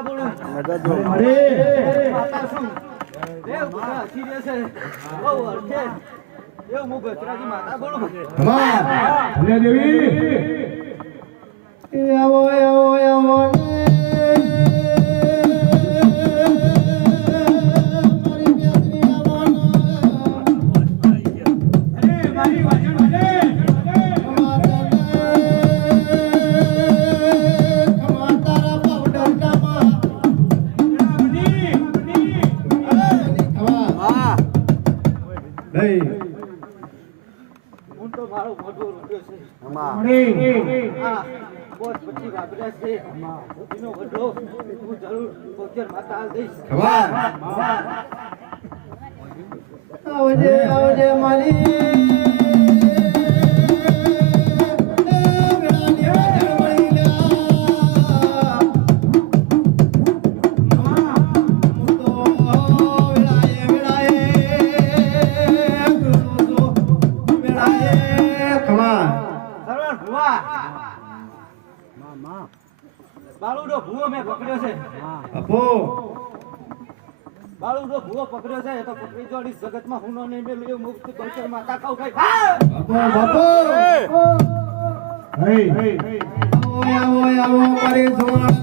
માતા બોલું અરે માતા શું દેવ બધા હસી રહેશે બહુ અર્થે દેવ હું ગજરાજી માતા બોલું કમાન અરે દેવી આવો આવો આવો હું તો મારો મોઢો રૂપિયો છે હા બોસ પછી વાપર્યા છે એનો વડો હું જરૂર પોચર માતા હાલ દઈશ આવજે આવજે મારી બાલુડો ભૂવો મેં પકડ્યો છે આપો બાલુડો ભૂવો પકડ્યો છે તો પકડી જોડી જગતમાં હુનો નહીં મેલ્યો મુક્ત ગૌચર માતા કહું કઈ બાપો બાપો હે આવો આવો મારી સોના